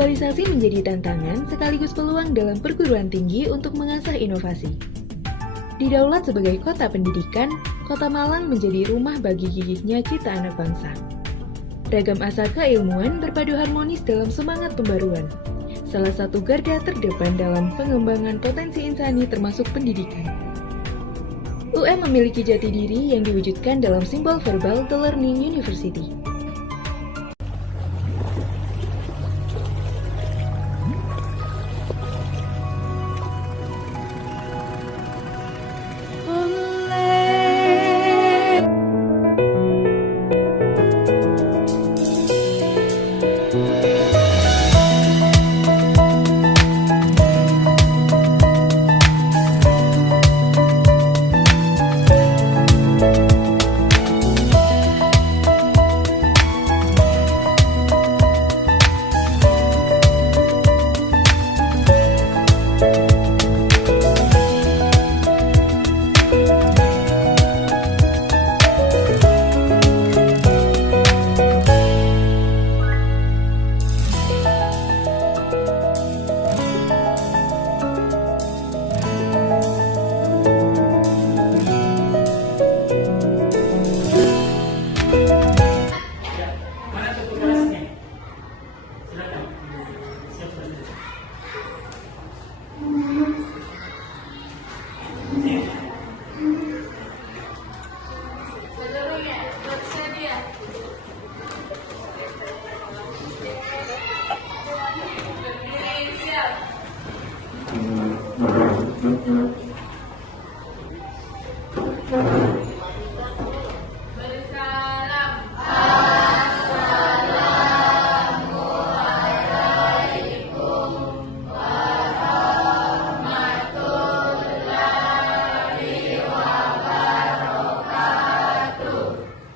Globalisasi menjadi tantangan sekaligus peluang dalam perguruan tinggi untuk mengasah inovasi. Didaulat sebagai kota pendidikan, Kota Malang menjadi rumah bagi gigihnya cita anak bangsa. Ragam asa keilmuan berpadu harmonis dalam semangat pembaruan. Salah satu garda terdepan dalam pengembangan potensi insani termasuk pendidikan. UM memiliki jati diri yang diwujudkan dalam simbol verbal The Learning University.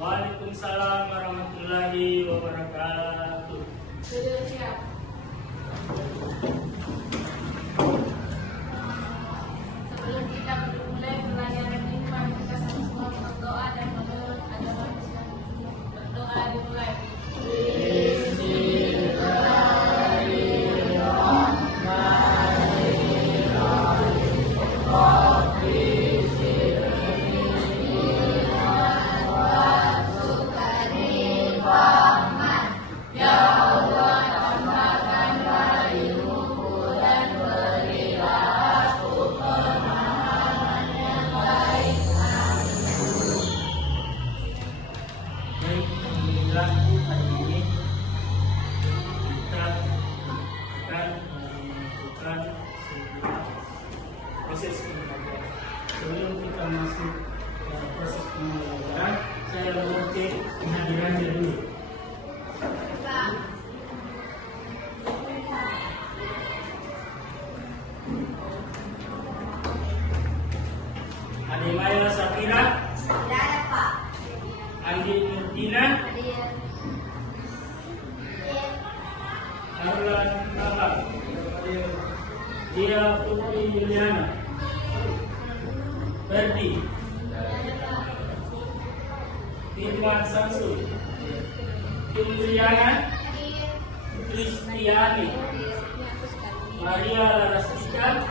Waalaikumsalam warahmatullahi wabarakatuh. Sudah siap. Sebelum kita mulai pelajaran ini, mari kita sama-sama berdoa dan menurut agama Islam. Berdoa dimulai. Alhamdulillah hari ini kita akan melakukan sebuah proses pembelajaran. Sebelum kita masuk ke proses pembelajaran, saya mau cek kehadirannya dulu. Ade Maya Safira, Ada Pak. Andi Nurtina, Arlan Nala, Dia Putri Juliana, Ferdi, Firman Samsul, Indriana, Kristiani, Maria Larastika,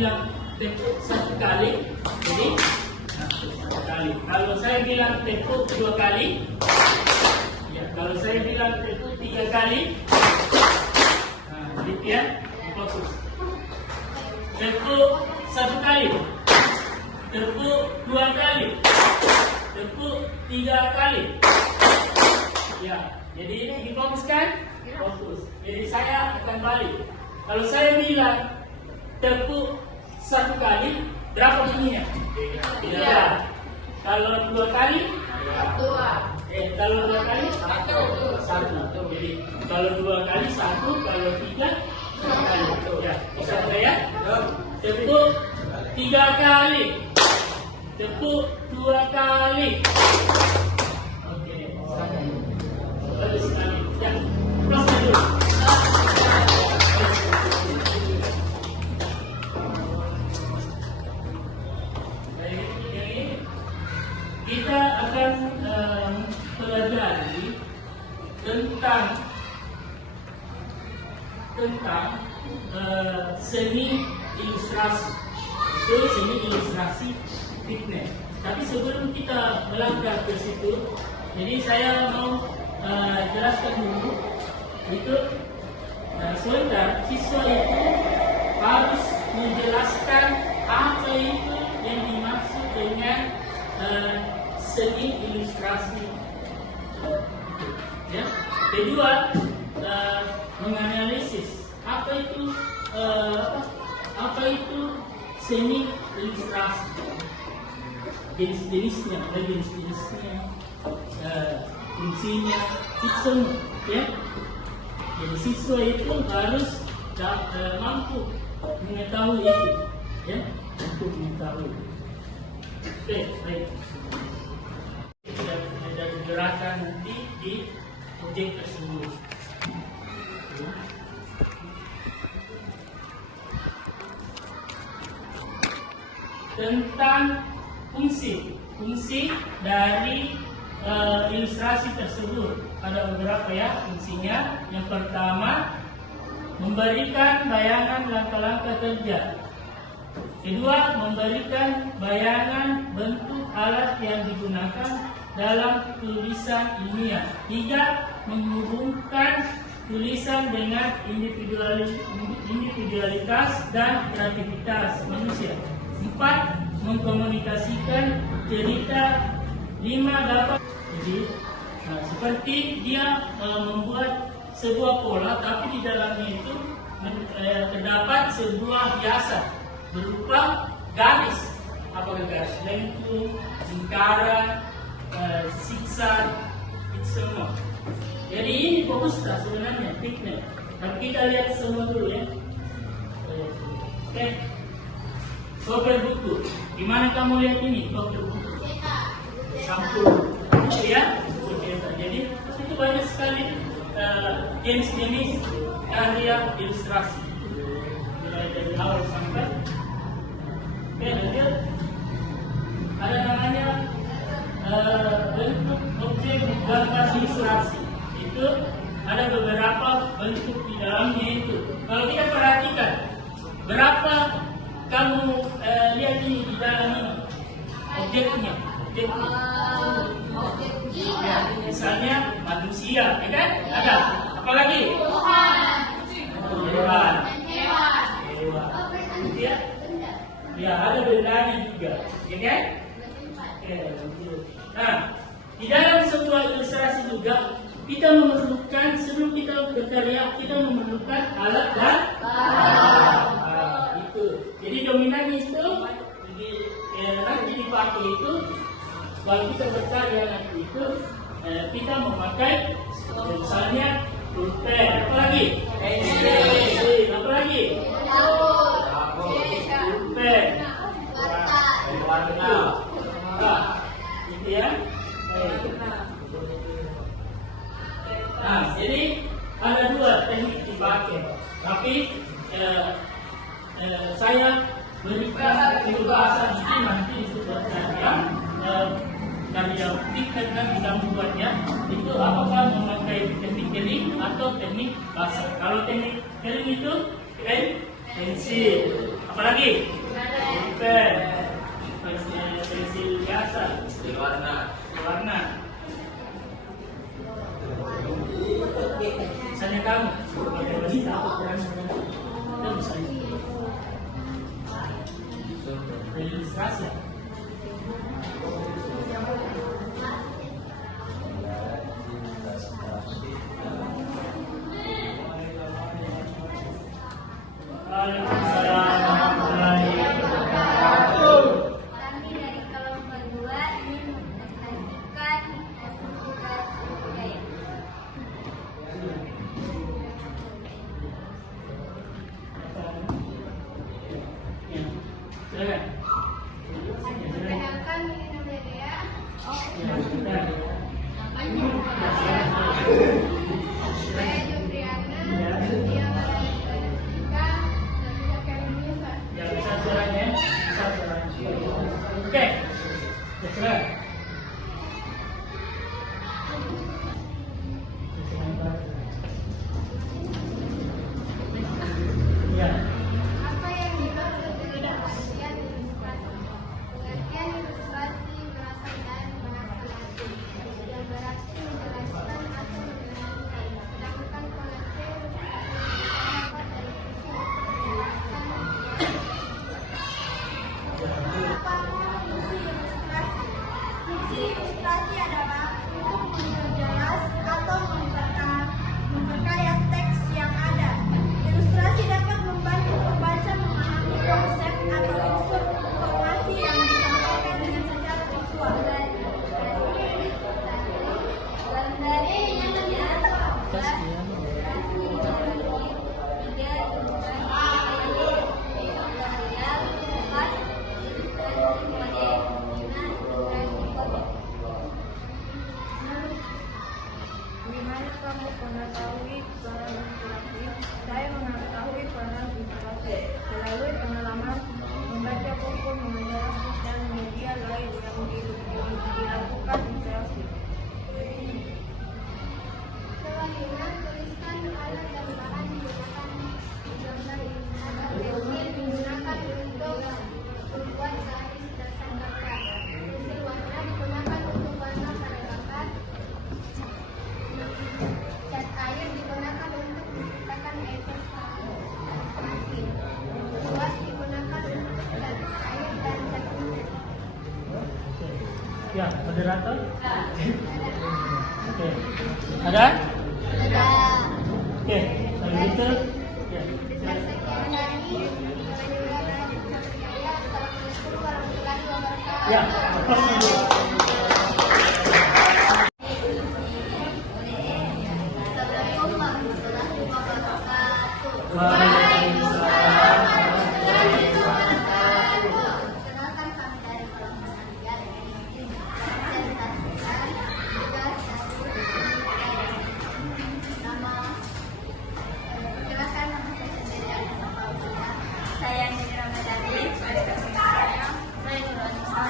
bilang tepuk 1 kali, jadi 1 kali. Kalau saya bilang tepuk 2 kali, ya. Kalau saya bilang tepuk 3 kali, gitu ya, fokus. Tepuk 1 kali, tepuk 2 kali, tepuk 3 kali. Ya, jadi ini fokus kan? Fokus. Jadi saya akan balik. Kalau saya bilang tepuk 1 kali, berapa bunyinya? 3. Kalau 2 kali? 2. Kalau 2 kali? 1. Jadi kalau 2 kali 1, kalau 3 1 kali. Ya, bisa ya? Tepuk 3 kali. Tepuk 2 kali. Oke, bagus sekali. Ya, terus dulu. Kita akan pelajari tentang seni ilustrasi. Itu seni ilustrasi fitness. Tapi sebelum kita melangkah ke situ, jadi saya mau jelaskan dulu itu sebentar siswa itu harus menjelaskan apa itu yang dimaksud dengan seni ilustrasi. Ya. Kedua, menganalisis apa itu seni ilustrasi, jenis-jenisnya, fungsinya, itu semua. Ya. Jadi siswa itu harus mampu mengetahui itu, ya, mampu mengetahui. Oke, baik. Ada gerakan nanti di objek tersebut. Tentang fungsi dari ilustrasi tersebut ada beberapa ya fungsinya. Yang pertama, memberikan bayangan langkah-langkah kerja. Kedua, memberikan bayangan bentuk alat yang digunakan dalam tulisan ilmiah. Tiga, menghubungkan tulisan dengan individualitas dan kreativitas manusia. Empat, mengkomunikasikan cerita. Lima, dapat seperti dia membuat sebuah pola, tapi di dalamnya itu terdapat sebuah hiasan berupa garis, apakah garis lengkung, lingkaran, zigzag, itu semua. Jadi ini fokusnya sebenarnya fitness. Tapi kita lihat semua dulu ya. Oke. Cover buku. Gimana kamu lihat ini? Cover buku. Sampul. Ya. Jadi itu banyak sekali jenis-jenis karya ilustrasi. Mulai dari awal sampai lanjut. Ada namanya bentuk objek gambar ilustrasi. Itu ada beberapa bentuk di dalamnya itu. Kalau kita perhatikan, berapa kamu lihat ini di dalam ini objeknya. Ya, misalnya manusia, ya kan? Ada. Apalagi? Hewan. Ya. Ya, ada bendanya juga, ya kan? Nah, di dalam sebuah ilustrasi juga kita memerlukan, sebelum kita berkarya, kita memerlukan alat dan itu. Jadi dominan itu nanti dipakai itu. Kalau kita berkarya nanti itu kita memakai misalnya pulpen, apa lagi? Apa lagi? Pulpen, warna, gitu ya. Nah, jadi ada dua teknik dipakai, tapi saya berikan kebebasan itu nanti disebut karya fitness kan kita membuatnya itu apakah memakai teknik kering atau teknik basah. Kalau teknik kering itu pensil, apa Apalagi? Pen. Pensil biasa. Warna. Misalnya kamu, wanita atau kurang itu misalnya ilustrasi. Waalaikumsalam warahmatullahi wabarakatuh. Kami dari kelompok 2 ingin mempresentasikan aktivitas budaya. Silakan. Perkenalkan, ini namanya Dea. Saya Jubriana. Dia matematika dan juga Kemisa. Ya, bisa suaranya. Oke. Ya, silakan. Ya. Apa yang dimaksud dengan pengertian ilustrasi? Pengertian ilustrasi berasal dari bahasa Latin yang berarti menjelaskan atau menerangkan. Sedangkan pengertian ilustrasi terdapat dari sisi menjelaskan. Apa fungsi ilustrasi? Fungsi ilustrasi adalah untuk memperjelas atau memperkaya teks yang ada. Ilustrasi dapat membantu pembaca memahami konsep atau unsur informasi yang disampaikan dengan secara visual. Gimana kamu mengetahui peran ilustrasi? Saya mengetahui peran ilustrasi melalui pengalaman membaca buku, mengenal dan media lain yang dilakukan ilustrasi. Selanjutnya, tuliskan alat dan bahan digunakan gambar ada pensil digunakan untuk membuat garis dasar gambar. Pensil warna digunakan untuk warna pada gambar. Cat air digunakan untuk menciptakan efek animasi. Kuas digunakan untuk cat air dan cat kuning. Ya, moderator. Oke. Ada? Ada. Oke, kalau gitu. Ya. Sekian dari saya. Assalamualaikum warahmatullahi wabarakatuh. Ya, lepas dulu. Assalamualaikum warahmatullahi wabarakatuh. Waalaikumsalam. Perkenalkan kami dari kelompok 3 ini mempresentasikan tugas nama. Perkenalkan nama saya sendiri Alisa Paulina. Saya Nini Ramadhani. Saya Nurul Anissa.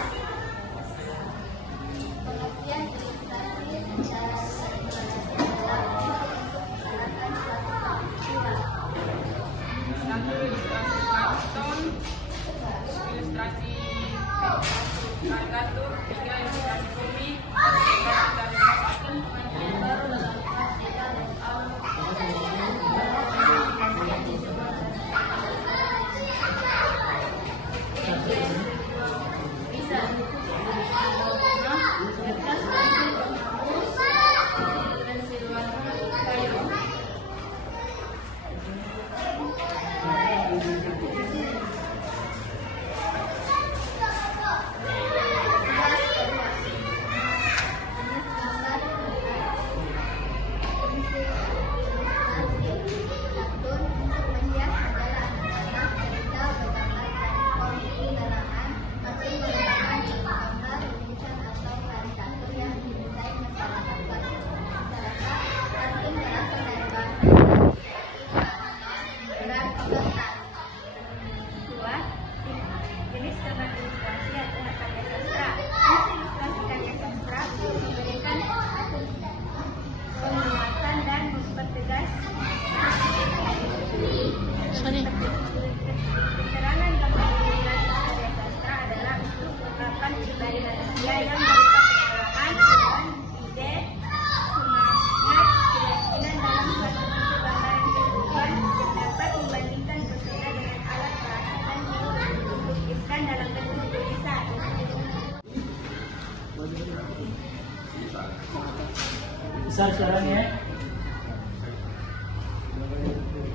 Besar suaranya.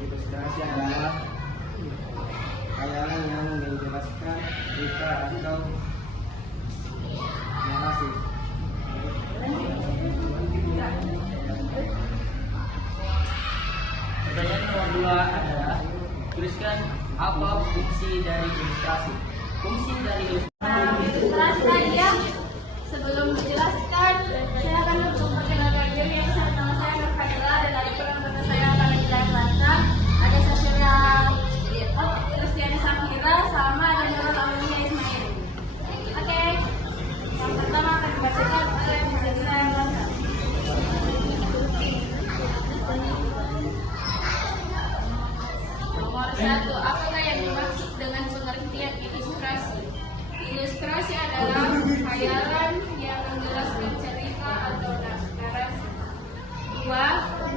Ilustrasi adalah khayalan yang menjelaskan cerita atau narasi. Pertanyaan nomor 2 adalah tuliskan apa fungsi dari ilustrasi. Fungsi dari Ilustrasi ya. Sebelum menjelaskan, saya akan memperkenalkan diri. Nama saya Nur Fadila dan dari penonton saya akan menjelaskan. Ada Safira Kristiani Safira sama ada Nurul Aulia Ismail. Oke. Yang pertama akan dibacakan oleh Bu Zazira yang lengkap. Nomor 1, apakah yang dimaksud dengan pengertian ilustrasi? Ilustrasi adalah khayalan yang menjelaskan cerita atau narasi. 2.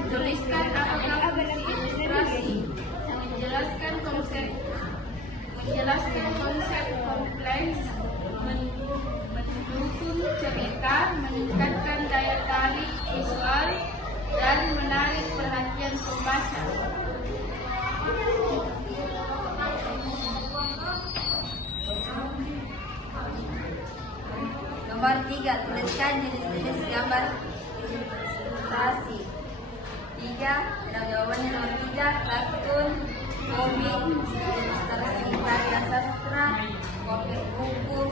Tuliskan apakah fungsi ilustrasi? Menjelaskan konsep kompleks, mendukung cerita, meningkatkan daya tarik visual, dan menarik perhatian pembaca. Nomor 3, tuliskan jenis-jenis gambar ilustrasi. 3, jawabannya nomor 3, kartun, komik, ilustrasi karya sastra, komik buku,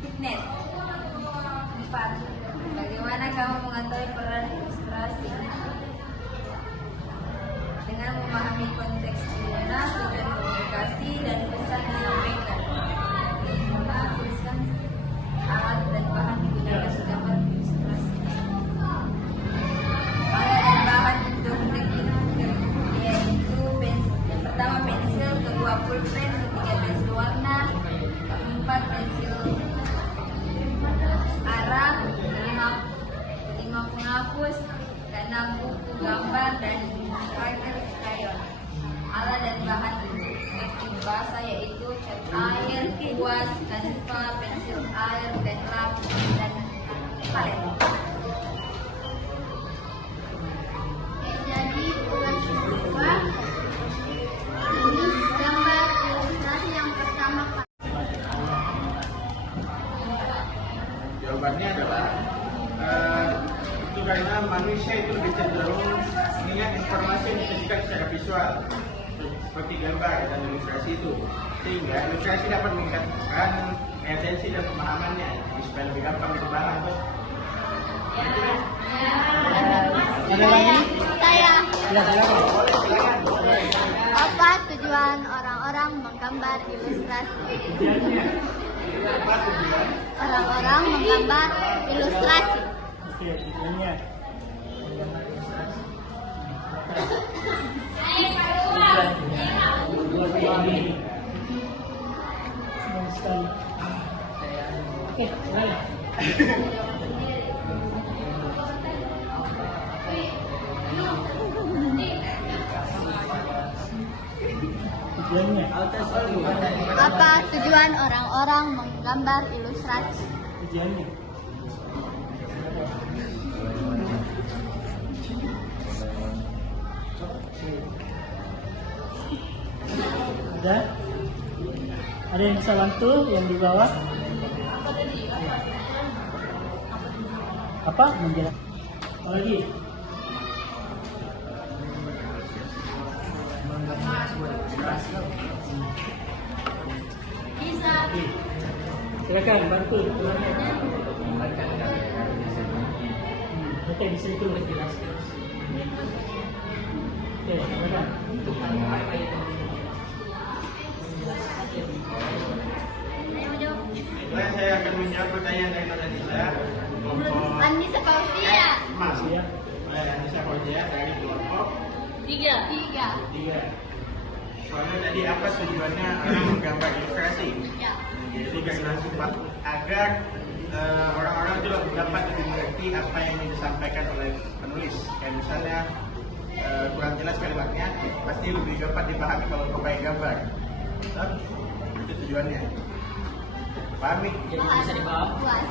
fitnet. 4, bagaimana kamu mengetahui peran ilustrasi? Dengan memahami konteks fenomena, tujuan komunikasi, dan pesan disampaikan. 5, tuliskan alat dan bahan digunakan gambar ilustrasi. Alat dan bahan untuk teknik yaitu yang pertama pensil, kedua pulpen, ketiga pensil warna, keempat pensil arang, kelima penghapus, keenam buku gambar, dan terakhir krayon. Alat dan bahan untuk teknik bahasa yaitu cat air, kuas, kanva, pensil air, pen lap, dan palet. Jadi tugas kedua, jenis gambar ilustrasi yang pertama. Jawabannya adalah itu karena manusia itu lebih cenderung mengingat informasi yang disajikan secara visual seperti gambar dan ilustrasi itu, sehingga ilustrasi dapat meningkatkan atensi dan pemahamannya supaya lebih gampang dipahami. Apa tujuan orang-orang menggambar ilustrasi? Orang-orang menggambar ilustrasi. Oke, tujuannya. Senang sekali. Oke, boleh. Tujuannya. Apa tujuan orang-orang menggambar ilustrasi? Tujuannya. Ada? Ada yang bisa bantu yang di bawah? Apa? Menjelaskan. Apa lagi? Bisa. Oke. Silakan bantu. Oke, bisa itu menjelaskan. Oke, silakan. Baik, saya akan menjawab pertanyaan dari Nona Nisa. Anissa Fauzia. Mas, Ya. Nisa Fauzia dari kelompok 3. 3. Soalnya tadi apa tujuannya orang menggambar ilustrasi? Ya. Jadi karena sifat agar orang-orang itu dapat lebih mengerti apa yang ingin disampaikan oleh penulis. Kayak misalnya kurang jelas kalimatnya, pasti lebih dapat dipahami kalau pakai gambar. Itu tujuannya. Pahami? jadi bisa dipaham. Puas.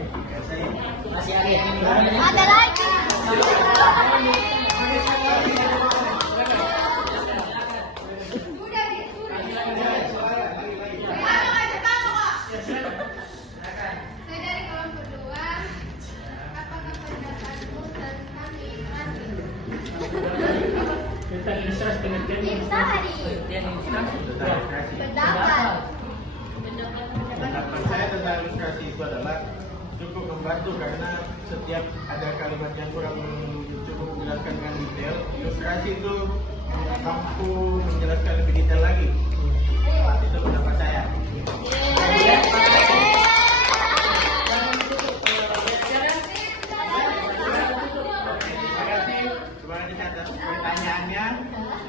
Masih ada yang Ada lagi. Saya dari kelompok 2. Apakah pendapatmu tentang ilustrasi? Tentang ilustrasi pengertian Ilustrasi. pengertian ilustrasi. Pendapat. Pendapat saya tentang ilustrasi itu adalah cukup membantu karena setiap ada kalimat yang kurang cukup menjelaskan dengan detail, ilustrasi itu mampu menjelaskan lebih detail lagi. Itu pendapat saya. Terima kasih atas pertanyaannya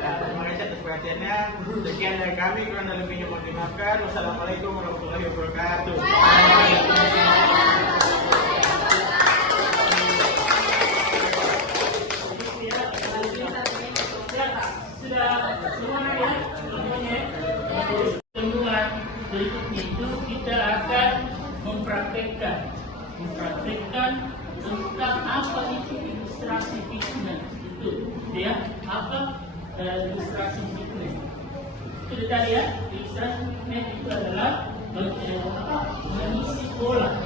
dan terima kasih atas perhatiannya. Sekian dari kami, kurang dan lebihnya mohon dimaafkan. Wassalamualaikum warahmatullahi wabarakatuh. Sudah semua ya, semuanya. Temuan berikutnya itu kita akan mempraktekkan tentang apa itu ilustrasi fitness itu, ya, apa ilustrasi fitness. Itu tadi ya, ilustrasi fitness itu adalah mengisi bola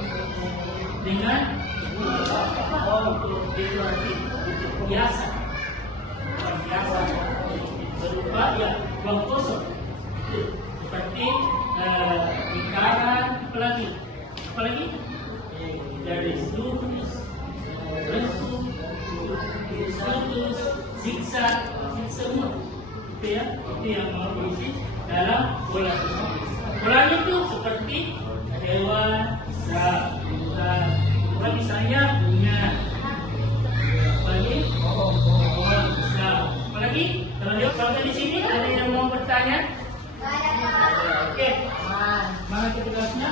dengan dekoratif, biasa berupa ya ruang kosong seperti lingkaran, apalagi dari lurus, bentuk, zigzag, semua itu ya, itu yang mau diisi dalam bola tersebut. Bolanya itu seperti hewan, misalnya bunga, apalagi apalagi kalau di sini ada yang mau bertanya? Oke, mana tugasnya?